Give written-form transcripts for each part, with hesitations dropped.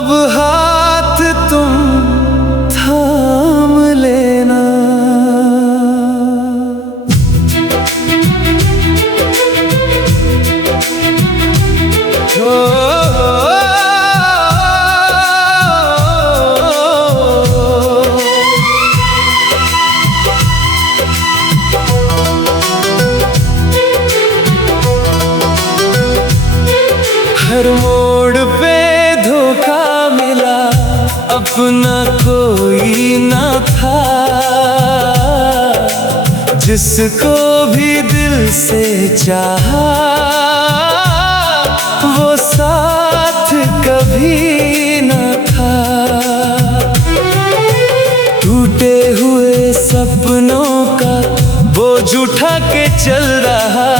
अब हाथ तुम थाम लेना। हर मोड़ पे धोखा मिला, अपना कोई ना था। जिसको भी दिल से चाहा, वो साथ कभी न था। टूटे हुए सपनों का बोझ उठा के चल रहा,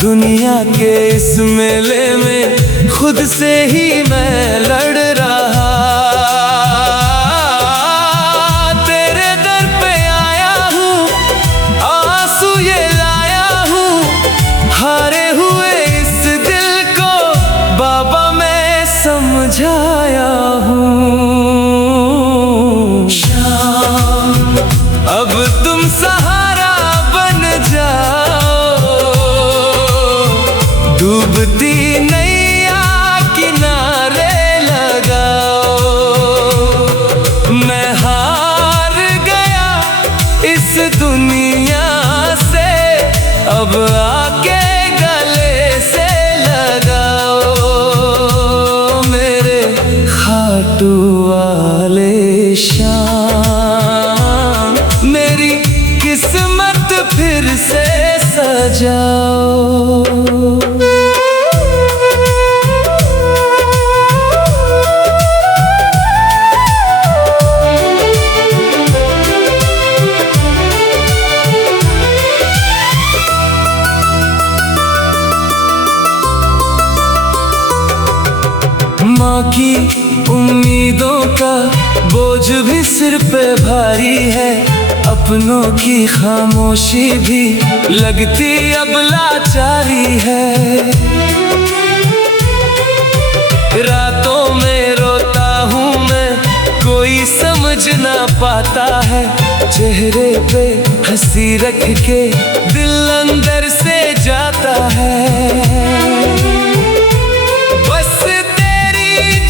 दुनिया के इस मेले में खुद से ही मैं लड़ रहा। तेरे दर पे आया हूँ, आंसू ये लाया हूँ, हारे हुए इस दिल को बाबा मैं समझाया हूँ। शाम अब तुम सहारा बन जाओ, डूबती नैया किनारे लगाओ। मैं हार गया इस दुनिया से, अब आके गले से लगाओ। मेरे खाटू वाले शाम, मेरी किस्मत फिर से सजाओ। माँ की उम्मीदों का बोझ भी सिर पे भारी है, अपनों की खामोशी भी लगती अब लाचारी है। रातों में रोता हूँ मैं, कोई समझ ना पाता है। चेहरे पे हंसी रख के दिल अंदर से जाता है।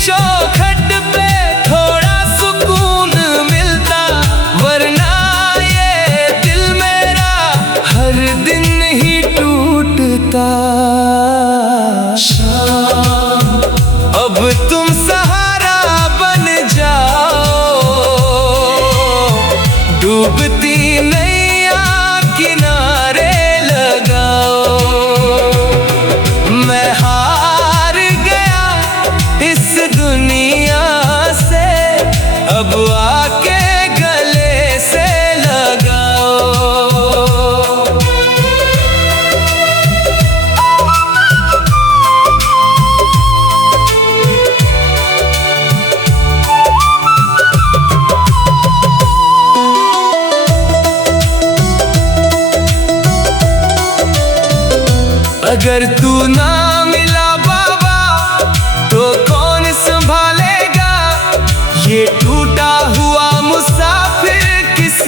चौखट पे थोड़ा सुकून मिलता, वरना ये दिल मेरा हर दिन ही टूटता। शाम अब तुम सहारा बन जाओ, डूबती नैया किनारे लगाओ। मैं हार गया इस दुनिया से, अब आके गले से लगाओ। अगर तू ना मिला बाबा तो कौन संभालेगा, ये टूटा हुआ मुसाफिर किस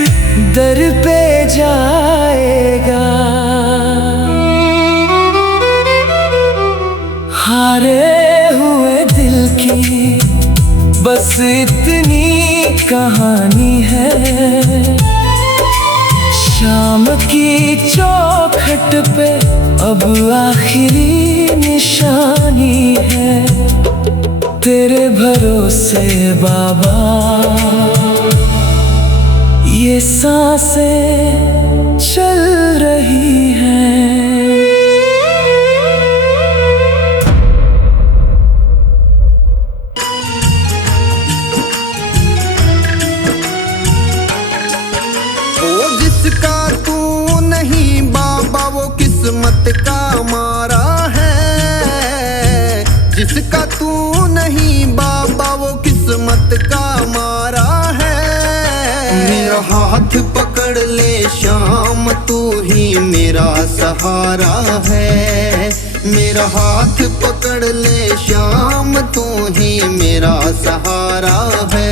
दर पे जाएगा। हारे हुए दिल की बस इतनी कहानी है। शाम की चौखट पे अब आखिरी निशानी है। तेरे भरोसे बाबा ये सांसें चल रही हैं। जिसका तू नहीं बाबा वो किस्मत का मारा है। जिसका तू नहीं बाबा वो किस्मत का मारा है। मेरा हाथ पकड़ ले श्याम, तू ही मेरा सहारा है। मेरा हाथ पकड़ ले श्याम, तू ही मेरा सहारा है।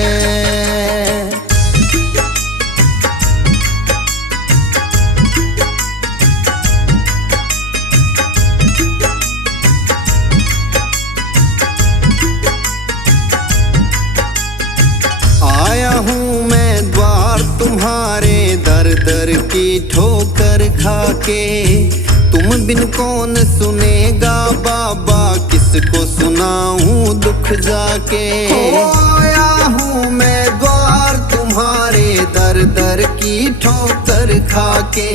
आया हूँ मैं द्वार तुम्हारे, दर दर की ठोकर खाके। तुम बिन कौन सुनेगा बाबा, किसको सुनाऊं दुख जाके। आया हूँ मैं द्वार तुम्हारे, दर दर की ठोकर खाके।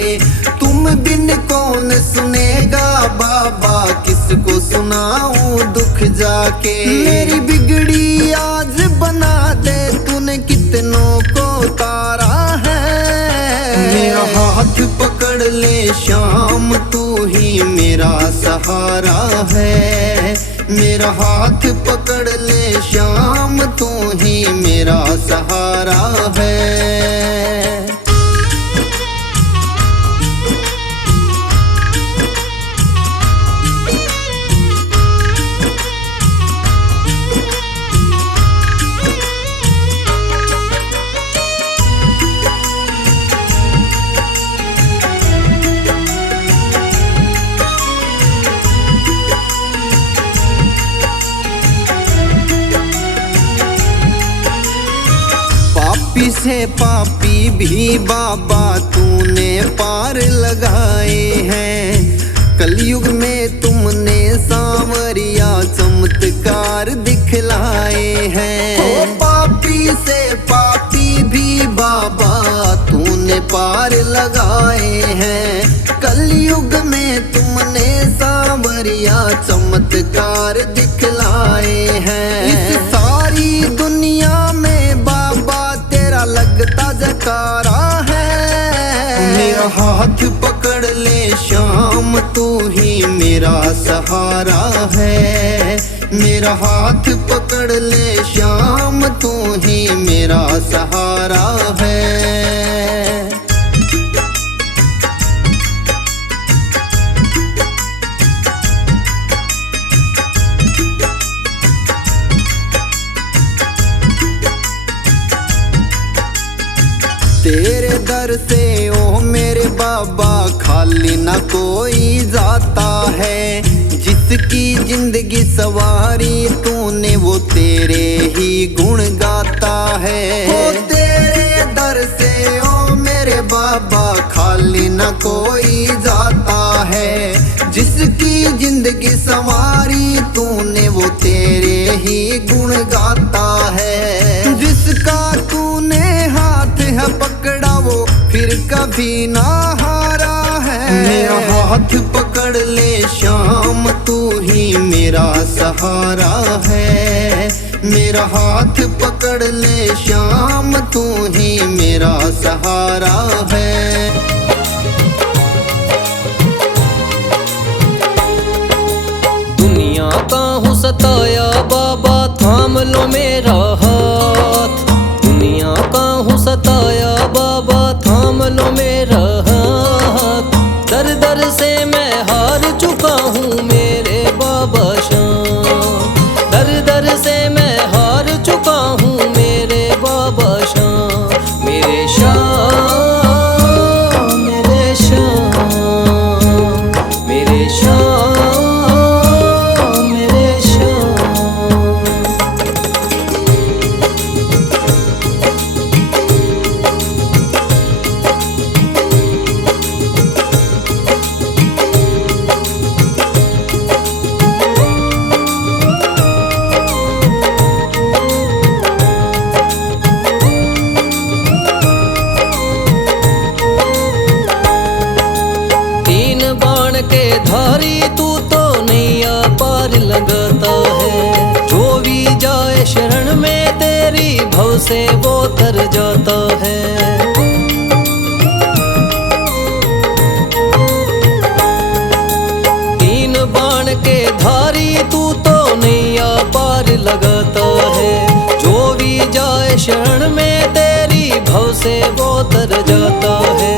तुम बिन कौन सुनेगा बाबा, किसको सुनाऊं दुख जाके। मेरी बिगड़ी आज बना दे, तूने कितनों को तारा है। मेरा हाथ पकड़ ले श्याम, तू ही मेरा सहारा है। मेरा हाथ पकड़ ले श्याम, तू ही मेरा सहारा है। पापी से पापी भी बाबा तूने पार लगाए हैं। कलयुग में तुमने सांवरिया चमत्कार दिखलाए हैं। पापी से पापी भी बाबा तूने पार लगाए हैं। कलयुग में तुमने सांवरिया चमत्कार दिखलाए हैं। इस सारी दुनिया में बाबा तेरा लगता जकारा है। मेरा हाथ पकड़ ले श्याम, तू ही मेरा सहारा है। मेरा हाथ पकड़ ले श्याम, तू ही मेरा सहारा है। तेरे दर से ओ मेरे बाबा खाली ना कोई जाता है। जिसकी जिंदगी सवारी तूने वो तेरे ही गुण गाता है। ओ तेरे दर से ओ मेरे बाबा खाली ना कोई जाता है। जिसकी जिंदगी सवारी तूने वो तेरे ही गुण गाता है। जिसका तूने हाथ है पकड़ा वो फिर कभी ना हारा है। मेरा हाथ पकड़ ले श्याम, तू ही मेरा सहारा है। मेरा हाथ पकड़ ले श्याम, तू ही मेरा सहारा है। दुनिया का हूँ सताया बाबा, थाम लो मेरा हाथ। दुनिया का हूँ सताया बाबा, थाम लो मेरा हाथ। दर दर से मैं हार चुका हूँ मेरे बाबा श्याम। दर दर से मैं हार चुका हूँ मेरे बाबा श्याम। मेरे श्याम, मेरे श्याम, मेरे श्याम, मेरे श्याम। धारी तू तो नैया पार लगाता है। जो भी जाए शरण में तेरी भव से वो तर जाता है। तीन बाण के धारी तू तो नैया पार लगाता है। जो भी जाए शरण में तेरी भव से वो तर जाता है।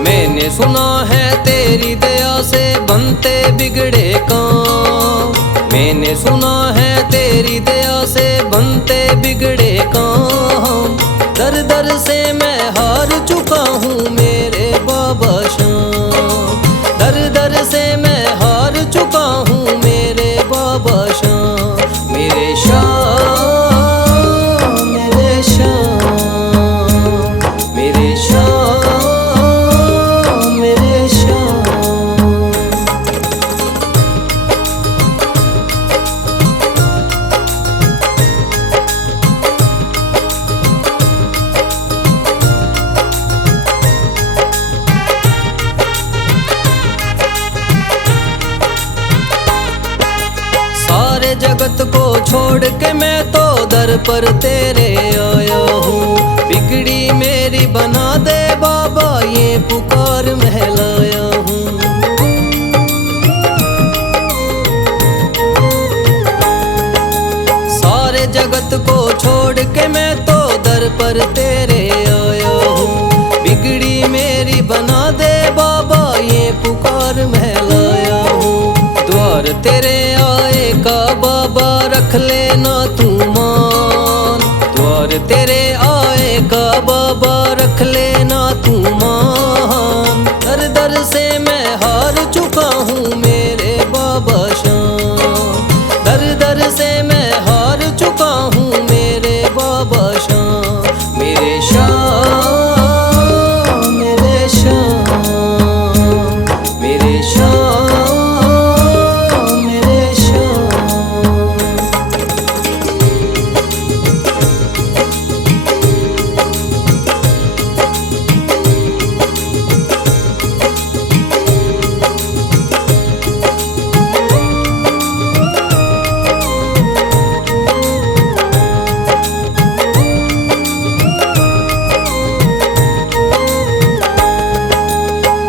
मैंने मैंने सुना है तेरी दया से बनते बिगड़े काम। मैंने सुना है तेरी दया से बनते बिगड़े काम। दर दर से मैं हार चुका हूँ मेरे बाबा श्याम। दर दर से मैं हार चुका हूँ मेरे बाबा श्याम। मेरे श्याम, मेरे श्याम, मेरे श्याम, मेरे श्याम। सारे जगत को छोड़ के मैं तो दर पर तेरे आया हूँ। बिगड़ी मेरी बना दे बाबा ये पुकार महलाया हूँ। सारे जगत को छोड़ के मैं तो दर पर तेरे आया हूँ। बिगड़ी मेरी बना दे बाबा ये पुकार महलाया हूँ। द्वार तेरे आए का बाबा रख लेना तू मान। द्वार तेरे आए का बाबा रख लेना तू मान। दर दर से मैं हार चुका हूँ मेरे बाबा श्याम। दर दर से मैं हार चुका हूँ मेरे बाबा श्याम। मेरे श्याम, मेरे श्याम, मेरे श्याम, मेरे श्याम।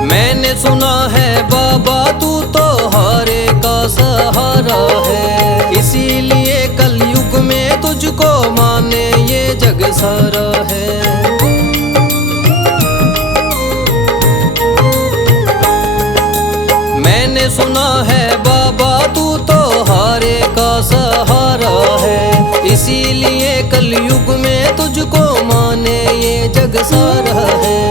मैंने सुना है बाबा तू तो हारे का सहारा है। इसीलिए कलयुग में तुझको माने ये जग सारा है। मैंने सुना है बाबा तू तो हारे का सहारा है। इसीलिए कलयुग में तुझको माने ये जग सारा है।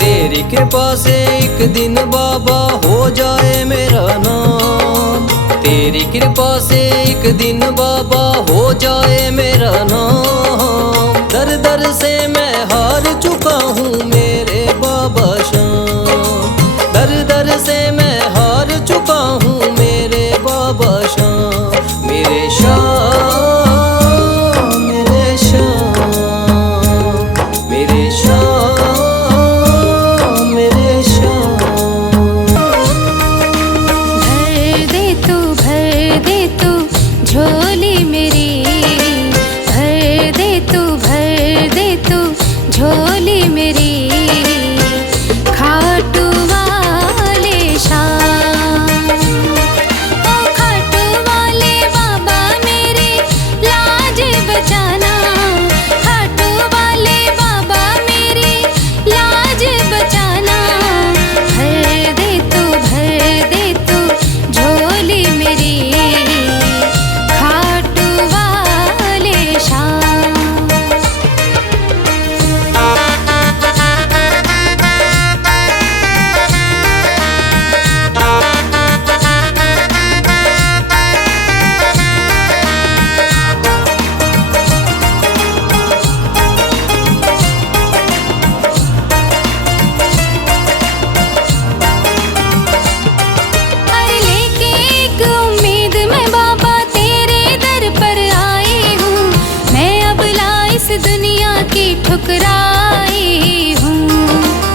तेरी कृपा से एक दिन बाबा हो जाए मेरा नाम। तेरी कृपा से एक दिन बाबा हो जाए मेरा नाम। दर दर से मैं हार चुका हूँ मेरे बाबा श्याम। दर दर से मैं हार चुका हूँ मेरे बाबा श्याम। मेरे श्याम, मेरे श्याम, मेरे श्याम, मेरे श्याम। भर दे तू झोली मेरी। भर दे तू झोली मेरी। खाटू वाले श्याम, ओ खाटू वाले बाबा मेरे लाज बचाना। खाटू वाले बाबा मेरी लाज बचाना। भर दे तू झोली मेरी। खाटू वाले श्याम। अरे लेके एक उम्मीद मैं बाबा तेरे दर पर आई हूँ। मैं अब इस दुनिया की ठुकराई हूँ।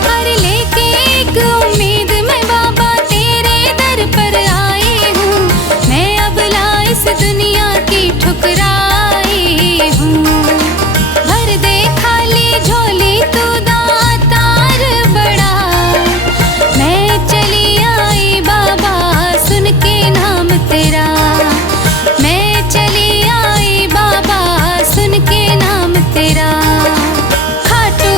अरे लेके एक उम्मीद मैं बाबा तेरे दर पर आई हूँ। मैं अब इस दुनिया की ठुकराई हूँ। भर दे खाली झोली तू दातार बड़ा। मैं चली आई बाबा सुन के नाम तेरा। मैं चली आई बाबा सुन के नाम तेरा। खाटू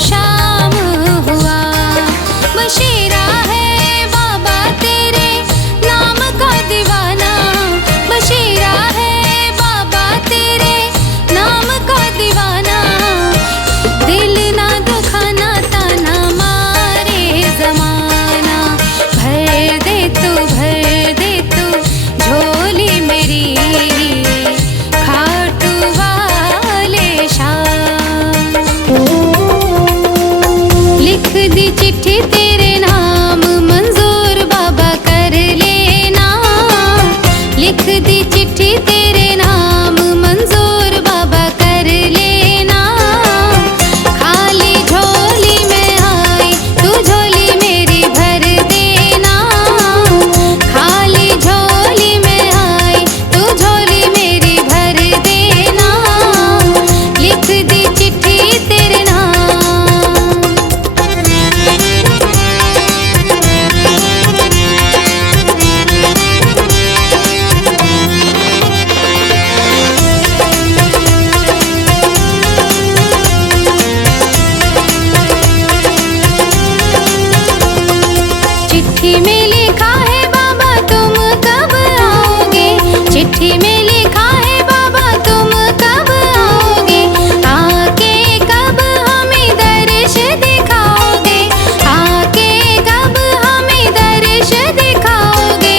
शाम हुआ। बशीरा है बाबा तेरे नाम का दीवाना, बशीरा है बाबा तेरे नाम का दीवाना। दिल ना दुखाना ताना मारे जमाना, भर दे तू झोली मेरी खाटू वाले शाम। लिख दी चिट्ठी तेरे नाम मंजूर बाबा कर लेना, लिख दी चिट्ठी तेरे नाम मंजूर बाबा कर लेना। खाली झोली में आई तू झोली मेरी भर देना, खाली झोली में आई तू झोली मेरी भर देना। लिख दी चिट्ठी तेरे नाम। चिट्ठी में लिखा है बाबा तुम कब आओगे, चिट्ठी में लिखा है बाबा तुम कब आओगे। आके कब हमें दर्श दिखाओगे, आके कब हमें दर्श दिखाओगे।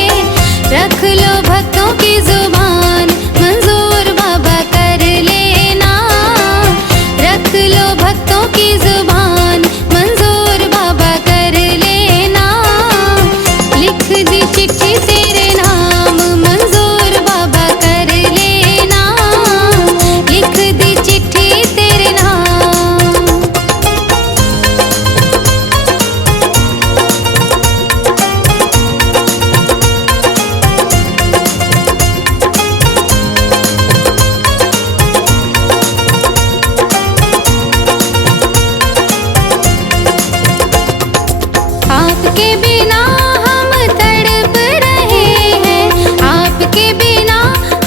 रख लो भक्तों की जुबान मंजूर बाबा कर लेना, रख लो भक्तों की जुबान मंजूर बाबा कर लेना। लिख दी चिट्ठी तेरे नाम मंजूर बाबा कर लेना, लिख दी चिट्ठी तेरे नाम। आपके बिना हम तड़प रहे हैं, आपके बिना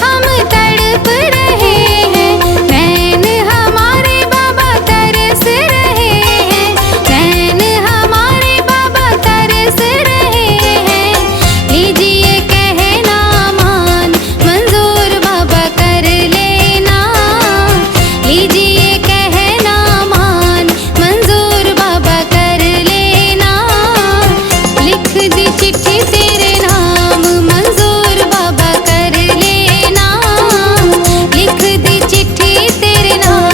हम तड़प रहे हैं। नैन हमारे बाबा तरस रहे हैं, नैन हमारे बाबा तरस रहे हैं। लीजिए कहना मान मंजूर बाबा कर लेना, लीजिए कहना मान मंजूर बाबा कर लेना। लिख दी चिट्ठी तेरे नाम मंजूर बाबा कर लेना, लिख दी चिट्ठी तेरे नाम।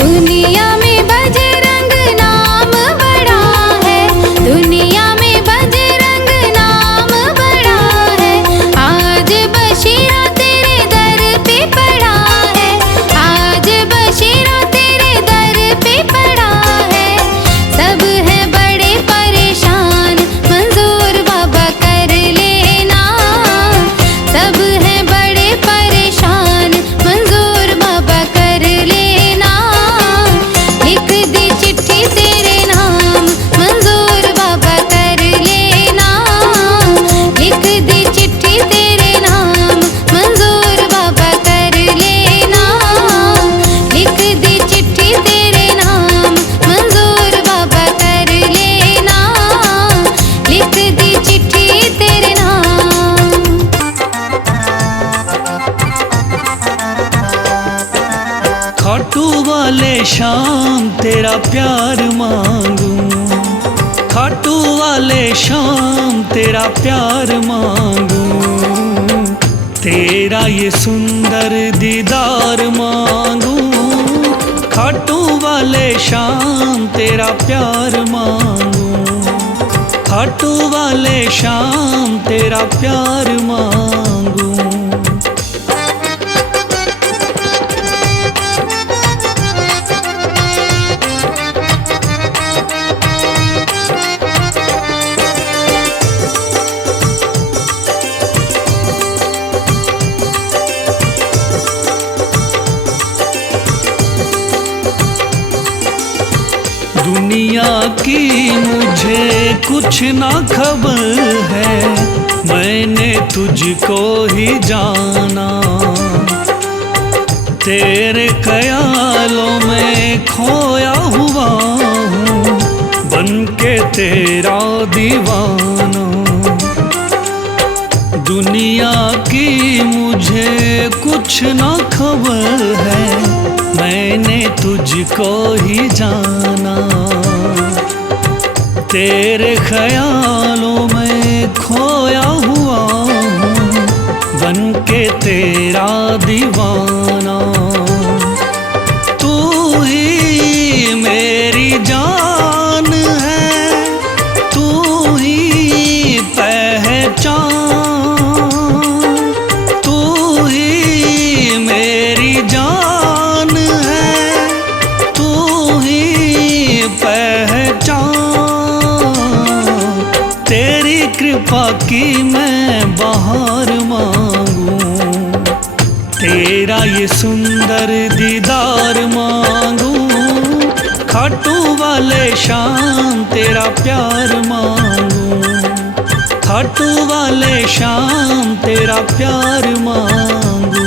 दुनिया में बजरंग नाम बड़ा है, दुनिया में बजरंग नाम बड़ा है। आज बशीरा तेरे दर पे पड़ा है, आज बशीरा तेरे दर पे पड़ा है। सब है बड़े परेशान मंजूर बाबा कर लेना, सब है बड़े परेशान मंजूर बाबा कर लेना। लिख दी चिट्ठी तेरे नाम मंजूर बाबा कर लेना, लिख दी चिट्ठी तेरे नाम मंजूर बाबा कर लेना, लिख दी चिट्ठी तेरे नाम मंजूर बाबा कर लेना, लिख दी चिट्ठी तेरे नाम। खाटू वाले शाम तेरा प्यार मांगू, खाटू वाले शाम तेरा प्यार मांगू। तेरा ये सुंदर दीदार मांगू, खाटू वाले शाम तेरा प्यार मांगू, खाटू वाले शाम तेरा प्यार मांगू। दुनिया की मुझे कुछ ना खबर है, मैंने तुझको ही जाना। तेरे ख्यालों में खोया हुआ हूँ, बन के तेरा दीवाना। दुनिया की मुझे कुछ ना खबर है, मैंने तुझको ही जाना। तेरे ख्यालों में खोया हुआ हूँ, बन के तेरा दीवाना। तू ही मेरी जान है, तू ही पहचान, तू ही मेरी जान है, तू ही पहचान। तेरी कृपा की मैं बहार मांगूं, तेरा ये सुंदर दीदार मांगूं। खाटू वाले शाम तेरा प्यार मांगूं, खाटू वाले शाम तेरा प्यार मांगूं।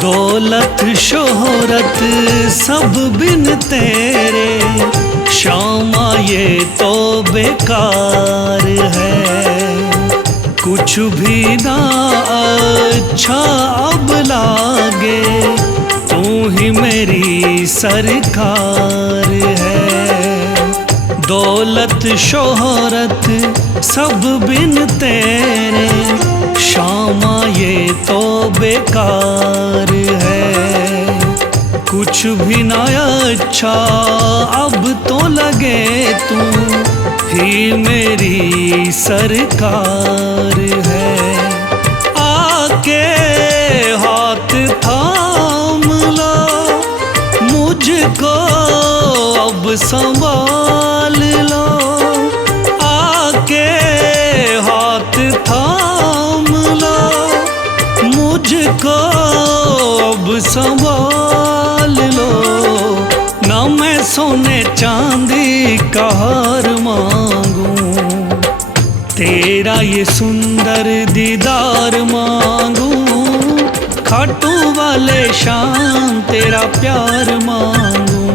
दौलत शोहरत सब बिन तेरे, शामा ये तो बेकार है। कुछ भी ना अच्छा अब लागे, तू ही मेरी सरकार है। दौलत शोहरत सब बिन तेरे, शामा ये तो बेकार है। कुछ भी ना अच्छा अब तो लगे, तू ही मेरी सरकार है। आके हाथ थाम लो, मुझको अब संभाल लो। आके हाथ थाम लो, मुझको अब संभाल लो। ना मैं सोने चांदी का हार मांगूं, तेरा ये सुंदर दीदार मांगूं। खाटू वाले शाम तेरा प्यार मांगूं,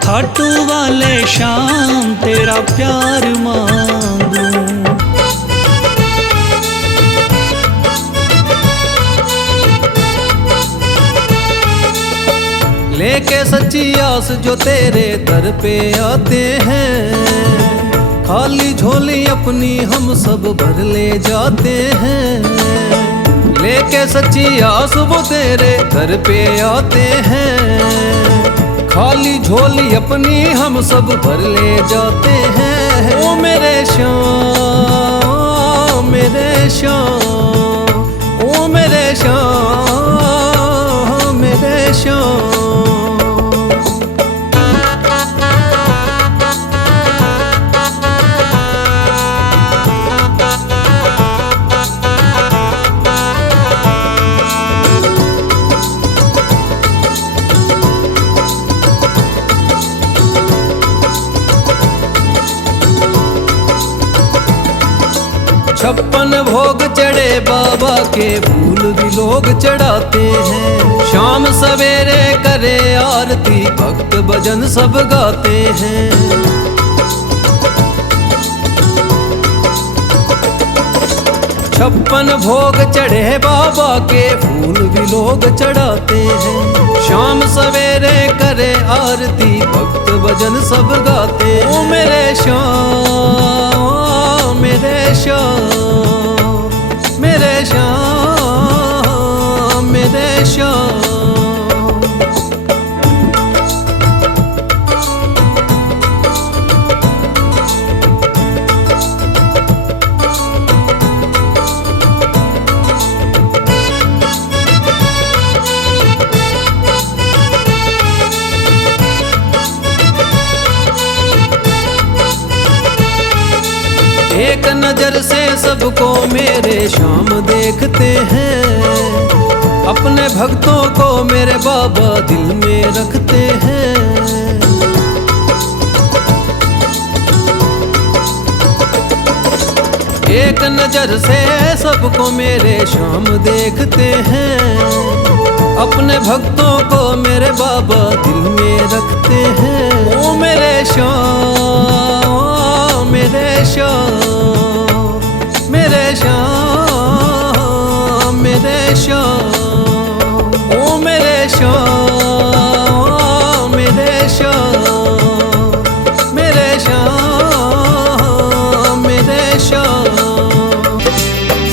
खाटू वाले शाम तेरा प्यार मांगूं। लेके सच्ची आस जो तेरे दर पे आते हैं, खाली झोली अपनी हम सब भर ले जाते हैं। लेके सच्ची आस वो तेरे दर पे आते हैं, खाली झोली अपनी हम सब भर ले जाते हैं। ओ मेरे श्याम, मेरे श्याम, ओ मेरे श्याम, मेरे श्याम। छप्पन भोग चढ़े बाबा के, फूल भी लोग चढ़ाते हैं। शाम सवेरे करे आरती, भक्त भजन सब गाते हैं। छप्पन भोग चढ़े बाबा के, फूल भी लोग चढ़ाते हैं। शाम सवेरे करे आरती, भक्त भजन सब गाते हैं। ओ मेरे श्याम, मेरे श्याम, मेरे श्याम, मेरे श्याम। नजर से सबको मेरे श्याम देखते हैं, अपने भक्तों को मेरे बाबा दिल में रखते हैं। एक नजर से सबको मेरे श्याम देखते हैं, अपने भक्तों को मेरे बाबा दिल में रखते हैं। ओ मेरे श्याम, मेरे श्याम, मेरे श्याम, मेरे श्याम, ओ मेरे श्याम, मेरे श्याम, मेरे श्याम, मेरे श्याम।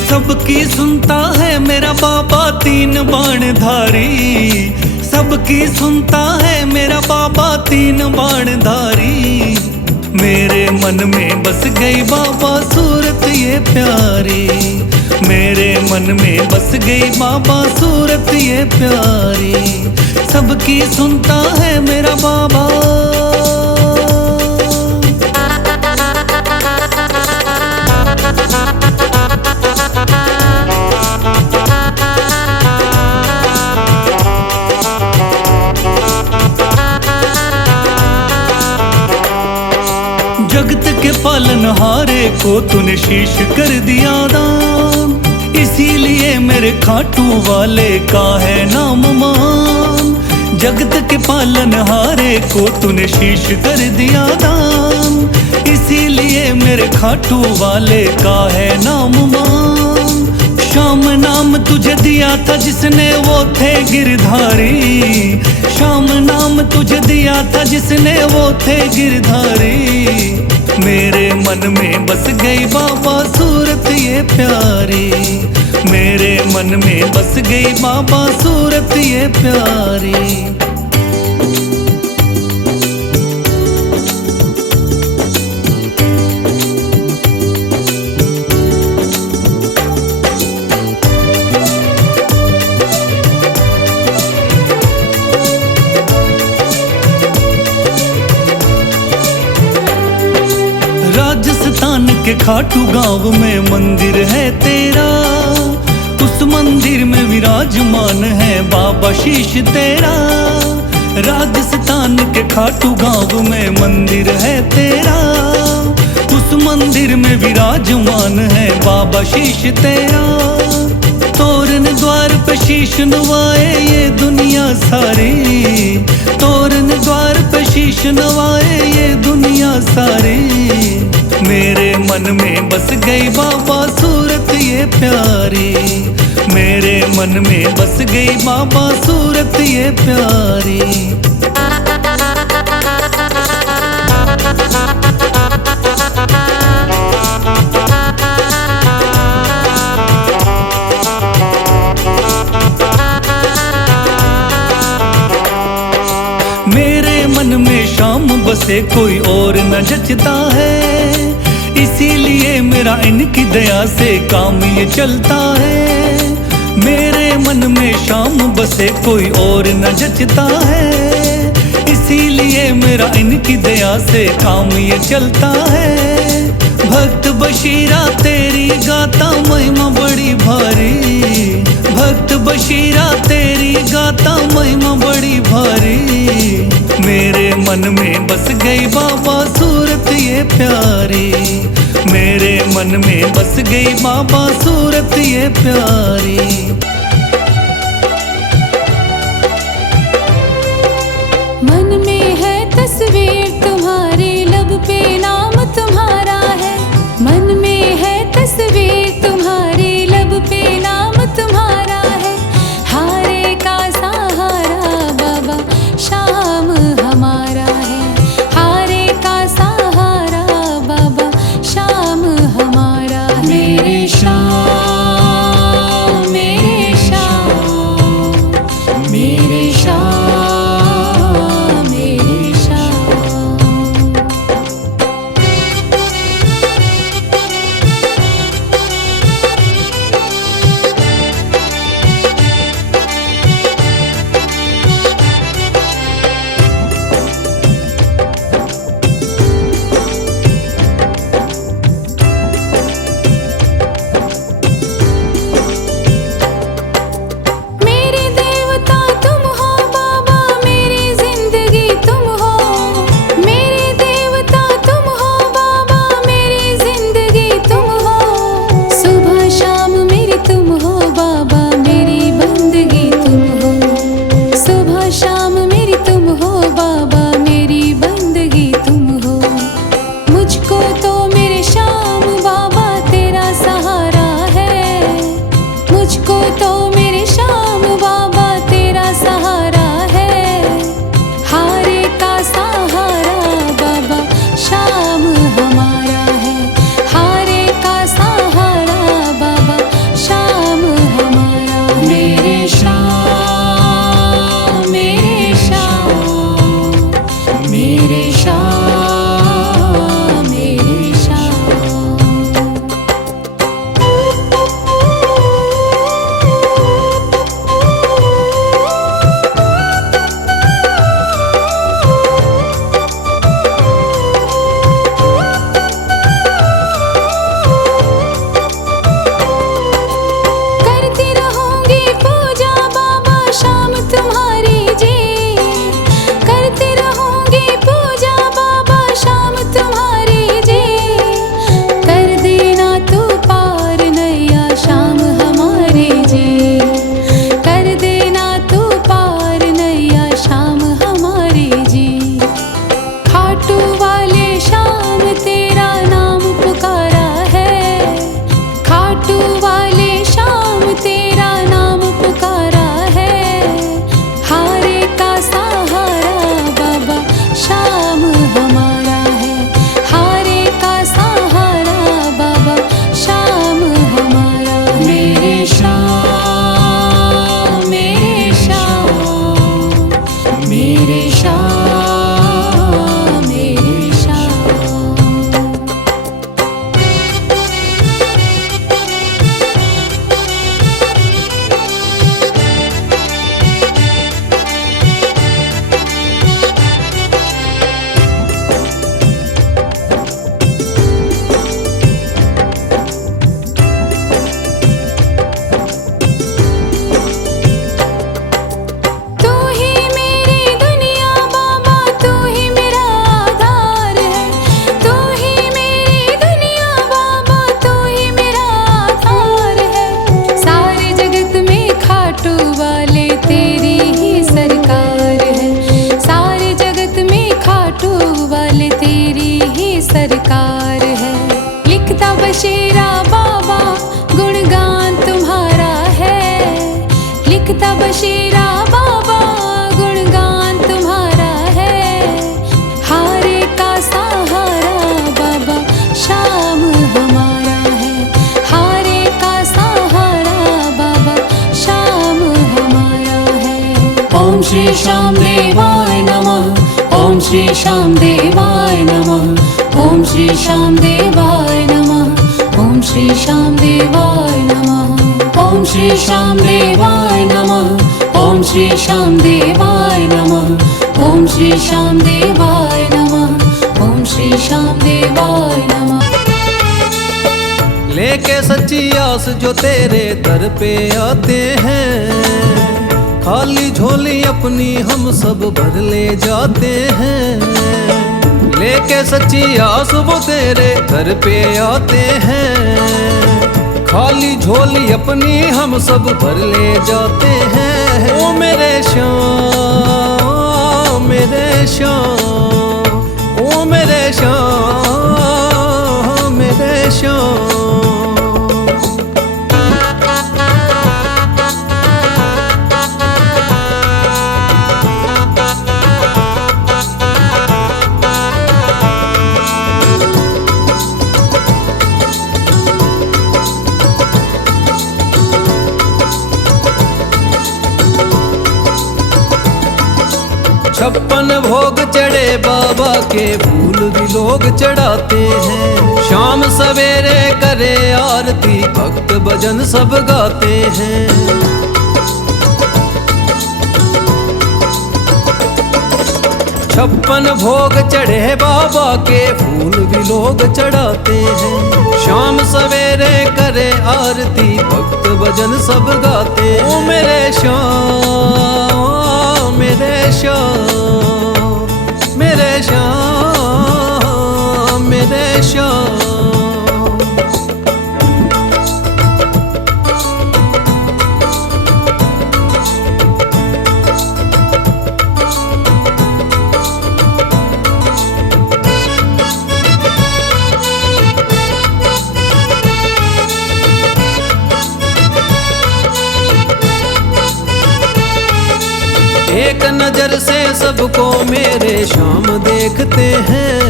सबकी सुनता है मेरा बाबा तीन बाणधारी, सबकी सुनता है मेरा बाबा तीन बाणधारी। मेरे मन में बस गई बाबा सूरत ये प्यारी, मेरे मन में बस गई बाबा सूरत ये प्यारी। सबकी सुनता है मेरा बाबा। जगत के पालनहारे को तूने शीश कर दिया दान, इसीलिए मेरे खाटू वाले का है नाम मान। जगत के पालनहारे को तूने शीश कर दिया दान, इसीलिए मेरे खाटू वाले का है नाम मान। श्याम नाम तुझे दिया था जिसने वो थे गिरधारी, श्याम नाम तुझे दिया था जिसने वो थे गिरधारी। मेरे मन में बस गई बाबा सूरत ये प्यारी, मेरे मन में बस गई बाबा सूरत ये प्यारी। राजस्थान के खाटू गांव में मंदिर है तेरा, उस मंदिर में विराजमान है बाबा शीश तेरा। राजस्थान के खाटू गांव में मंदिर है तेरा, उस मंदिर में विराजमान है बाबा शीश तेरा। तोरण द्वार पे शीश नवाए ये दुनिया सारी, तोरण द्वार पे शीश नवाए ये दुनिया सारी। मेरे मन में बस गई बाबा सूरत ये प्यारी, मेरे मन में बस गई बाबा सूरत ये प्यारी। मेरे मन में शाम बसे कोई और न जचता है, इसीलिए मेरा इनकी दया से काम ये चलता है। मेरे मन में शाम बसे कोई और न जचता है, इसीलिए मेरा इनकी दया से काम ये चलता है। भक्त बशीरा तेरी गाता महिमा बड़ी भारी, भक्त बशीरा तेरी गाता महिमा बड़ी भारी। मेरे मन में बस गई बाबा सूरत ये प्यारी, मेरे मन में बस गई बाबा सूरत ये प्यारी। मन में है तस्वीर तुम्हारी, लब पे नाम तुम्हारा है। मन में है तस्वीर तुम्हारी, लब पे नाम तुम्हारा है। हारे का सहारा बाबा शाम हमारा है, हारे का सहारा बाबा शाम हमारा है। मेरे श्याम, मेरे पीता बशीरा बाबा गुणगान तुम्हारा है। हारे का सहारा बाबा श्याम हमारा है। हारे का सहारा बाबा श्याम हमारा है। ओम श्री श्याम देवाय नमः। ओम श्री श्याम देवाय नमः। ओम श्री श्याम देवाय नमः। ओम श्री श्याम देवाय नमः। ओम श्री श्याम देवाय नमः। ओम श्री श्याम देवाय नमः। ओम श्री श्याम देवाय नमः। ओम श्री श्याम देवाय नमः। लेके सच्ची आस जो तेरे दर पे आते हैं, खाली झोली अपनी हम सब भर ले जाते हैं। लेके सच्ची आस वो तेरे दर पे आते हैं, खाली झोली अपनी हम सब भर ले जाते हैं। ओ मेरे श्याम मेरे श्याम, ओ मेरे श्याम मेरे श्याम। छप्पन भोग चढ़े बाबा के फूल भी लोग चढ़ाते हैं। शाम सवेरे करे आरती भक्त भजन सब गाते हैं। छप्पन भोग चढ़े बाबा के फूल भी लोग चढ़ाते हैं। शाम सवेरे करे आरती भक्त भजन सब गाते हैं। ओ मेरे श्याम मेरे श्याम मेरे श्याम मेरे श्याम। एक नजर से सबको मेरे श्याम देखते हैं।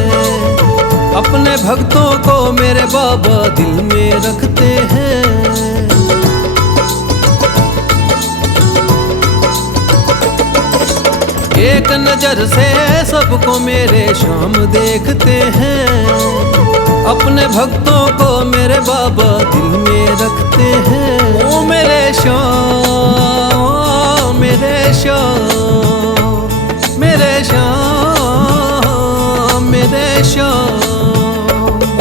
अपने भक्तों को मेरे बाबा दिल में रखते हैं। एक नजर से सबको मेरे श्याम देखते हैं। अपने भक्तों को मेरे बाबा दिल में रखते हैं। ओ मेरे श्याम मेरे श्याम मेरे श्याम मेरे श्याम।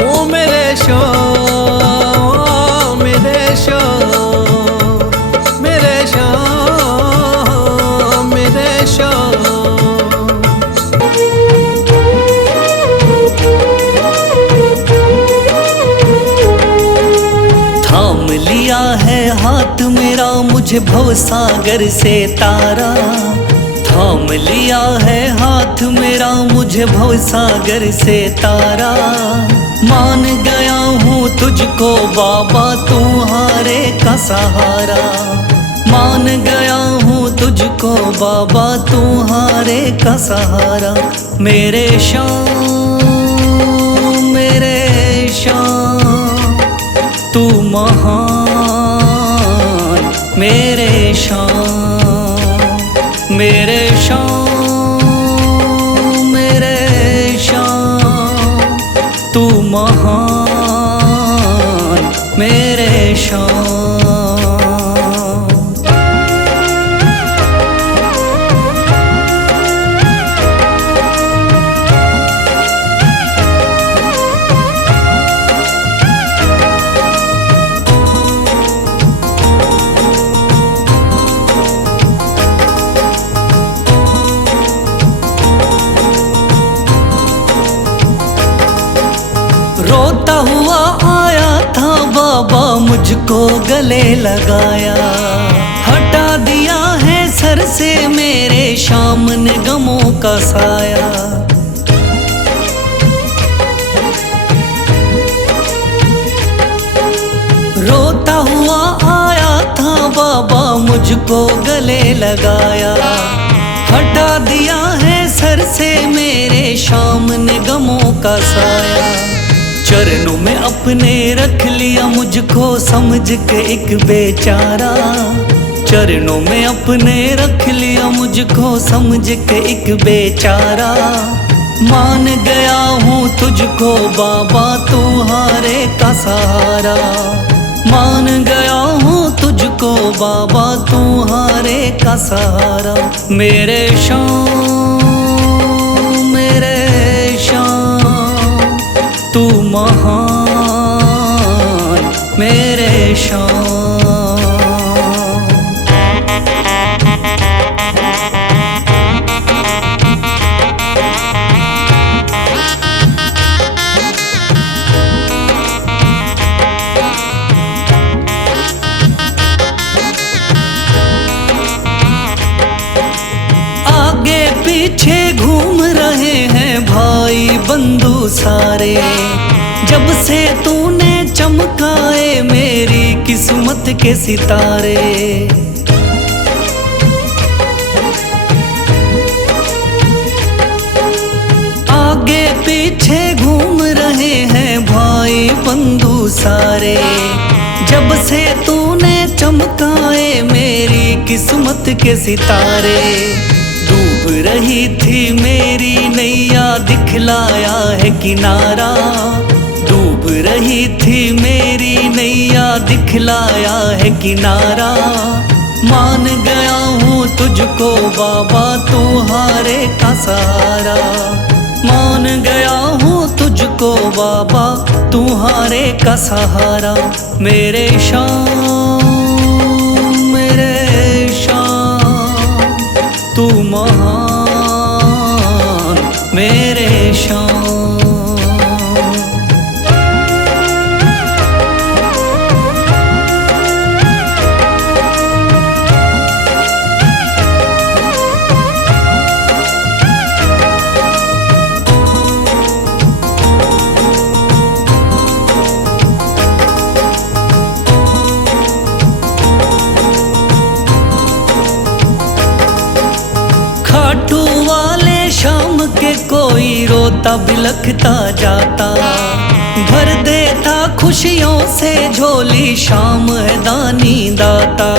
ओ मेरे श्याम मेरे श्याम मेरे श्याम मेरे श्याम। थाम लिया है हाथ मेरा मुझे भवसागर से तारा। थाम लिया है हाथ मेरा मुझे भवसागर से तारा। मान गया हूँ तुझको बाबा तुम्हारे का सहारा। मान गया हूँ तुझको बाबा तुम्हारे का सहारा। मेरे श्याम मेरे श्याम तू महान। मेरे श्याम मेरे श्याम मेरे श्याम तू महान। मेरे श्याम। रोता हुआ आया था बाबा मुझको गले लगाया। हटा दिया है सर से मेरे श्याम ने गमों का साया। रोता हुआ आया था बाबा मुझको गले लगाया, हटा दिया है सर से मेरे शाम ने गमों का साया। चरणों में अपने रख लिया मुझको समझ के एक बेचारा, चरणों में अपने रख लिया मुझको समझ के एक बेचारा। मान गया हूँ तुझको बाबा तुम्हारे का सहारा, मान गया हूँ तुझको बाबा तुम्हारे का सहारा। मेरे शाम तू महान मेरे शाम। पीछे घूम रहे हैं भाई बंधु सारे, जब से तूने चमकाए मेरी किस्मत के सितारे। आगे पीछे घूम रहे हैं भाई बंधु सारे, जब से तूने चमकाए मेरी किस्मत के सितारे। डूब रही थी मेरी नैया दिखलाया है किनारा, डूब रही थी मेरी नैया दिखलाया है किनारा। मान गया हूँ तुझको बाबा तुम्हारे का सहारा, मान गया हूँ तुझको बाबा तुम्हारे का सहारा। मेरे शाम तू महान मेरे शाम। खाटू वाले शाम के कोई रोता बिलखता जाता, भर देता खुशियों से झोली शाम है दानी दाता।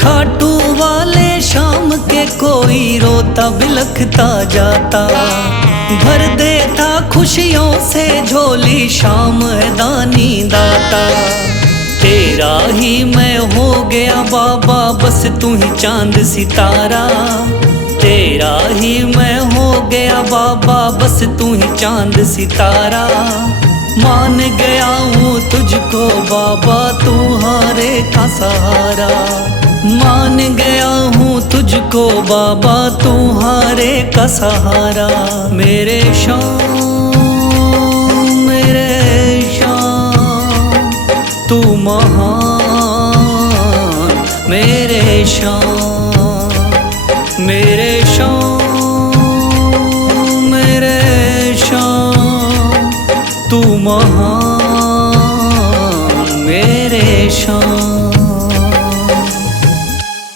खाटू वाले शाम के कोई रोता बिलखता जाता, भर देता खुशियों से झोली शाम है दानी दाता। तेरा ही मैं हो गया बाबा बस तू ही चांद सितारा, तेरा ही मैं हो गया बाबा बस तू ही चांद सितारा। मान गया हूँ तुझको बाबा तुम्हारे का सहारा, मान गया हूँ तुझको बाबा तुम्हारे का सहारा। मेरे शाम तू महान मेरे शाम मेरे